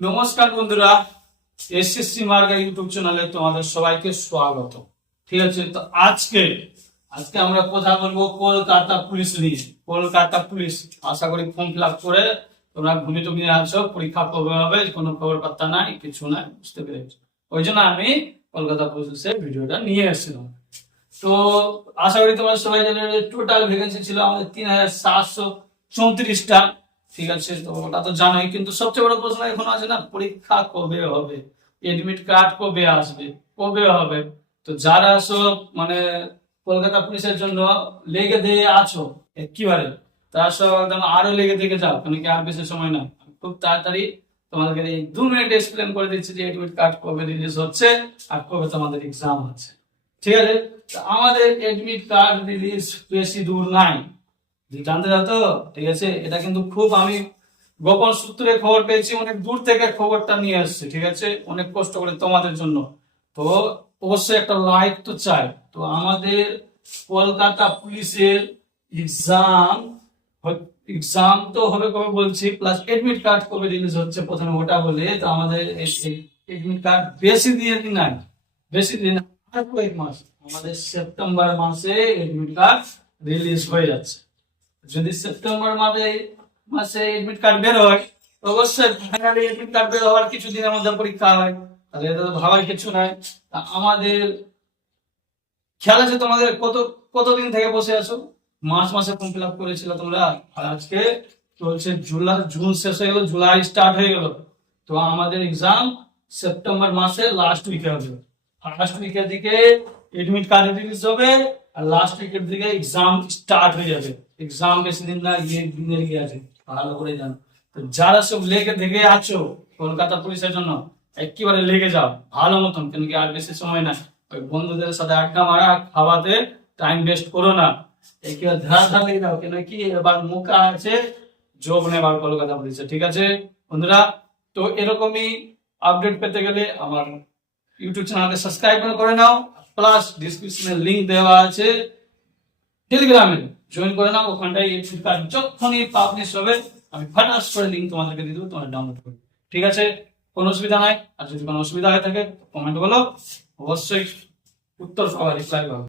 নমস্কার বন্ধুরা, SSC মার্গা YouTube চ্যানেলে তোমাদের সবাইকে স্বাগত। ঠিক আছে, তো আজকে আজকে আমরা কথা বলব কলকাতা পুলিশ নিয়ে। কলকাতা পুলিশ, আশা করি ফর্ম ফিল করে তোমরা ঘুমিয়ে টুমিয়ে আছো, পরীক্ষা কবে হবে, কোনো খবর পাত্তা নাই, কিছু নাই, বুঝতে পেরেছ। ওই জন্য আমি কলকাতা পুলিশের ভিডিওটা নিয়ে এসেছিলাম। তো আশা করি তোমরা সবাই জানো টোটাল ভ্যাকেন্সি ছিল আমাদের তিন হাজার সাতশো চৌত্রিশটা। ঠিক আছে তো ওটা তো জানোই, কিন্তু সবচেয়ে বড় প্রশ্ন এখন আছে না, পরীক্ষা কবে হবে? এডমিট কার্ড কবে আসবে? কবে হবে? তো যারা সব মানে কলকাতা পুলিশের জন্য লেগে দিয়ে আছো, একেবারে, তারা সব একদম আরও লেগে থেকে যাও কারণ কি আর বেশি সময় না। খুব তাড়াতাড়ি তোমাদেরকে এই দু মিনিট এক্সপ্লেন করে দিচ্ছি যে এডমিট কার্ড কবে রিলিজ হচ্ছে আর কবে তোমাদের এক্সাম হচ্ছে। ঠিক আছে? আমাদের এডমিট কার্ড রিলিজ বেশি দূর নাই। জানতে চাও তো, ঠিক আছে? এটা কিন্তু খুব আমি গোপন সূত্রে খবর পেয়েছি, অনেক দূর থেকে খবরটা নিয়ে আসছে, ঠিক আছে? অনেক কষ্ট করে তোমাদের জন্য। তো অবশ্যই একটা লাইক তো চাই। তো আমাদের কলকাতা পুলিশের এক্সাম এক্সাম তো হবে কবে বলছি? প্লাস এডমিট কার্ড কবে রিলিজ হচ্ছে প্রথমে ওটা বলে তো আমাদের এডমিট কার্ড বেশি দিন নাই? বেশি দিন আর কয়েক মাস। আমাদের সেপ্টেম্বর মাসে এডমিট কার্ড রিলিজ হয়ে যাচ্ছে। যদি সেপ্টেম্বর মাসে মাসে এডমিট কার্ড বের হয়, অবশ্যই ফাইনালি এডমিট কার্ড বের হওয়ার কিছু দিনের মধ্যে পরীক্ষা হয়। তাহলে এটা তো ভাবার কিছু নাই। তা আমাদের খেয়াল আছে তোমাদের কত, কতদিন থেকে বসে আছো? মার্চ মাসে ফর্ম ফিল আপ করেছিল তোমরা। আর আজকে চলছে জুলাই, জুন শেষ হয়ে গেল, জুলাই স্টার্ট হয়ে গেল। তো আমাদের এক্সাম সেপ্টেম্বর মাসে লাস্ট উইকে হবে। ফার্স্ট উইকের দিকে এডমিট কার্ড রিলিজ হবে। আর লাস্ট উইকের দিকে এক্সাম স্টার্ট হয়ে যাবে। এক্সাম বেশি দিন না ইয়ে দিনের গিয়ে আছে। ভালো করে জানো। তো যারা সব লেগে দেখে আছো কলকাতা পুলিশের জন্য, একেবারে লেগে যাও। ভালো মতন, কেন কি আর বেশি সময় না। ওই বন্ধুদের সাথে আড্ডা মারা, খাওয়াতে টাইম ওয়েস্ট করো না। একেবারে ধার ধার লেগে যাও। কেন কি এবার মুখা আছে যোগ নেবার কলকাতা পুলিশে, ঠিক আছে? বন্ধুরা, তো এরকমই আপডেট পেতে গেলে আমার ইউটিউব চ্যানেলকে সাবস্ক্রাইব করে নাও। প্লাস ডিসক্রিপশনে লিংক দেওয়া আছে। টেলিগ্রামে জয়েন করে নাও, ওখানটায় এই ফ্লিপকার্ট যখনই পাবলিশ হবে, আমি ফাটাস করে লিংক তোমাদেরকে দিয়ে দেবো, তোমরা ডাউনলোড করবে ঠিক আছে? কোনো অসুবিধা নাই। আর যদি কোনো অসুবিধা হয়ে থাকে কমেন্ট বলো। অবশ্যই উত্তর পাওয়া রিপ্লাই পাবো।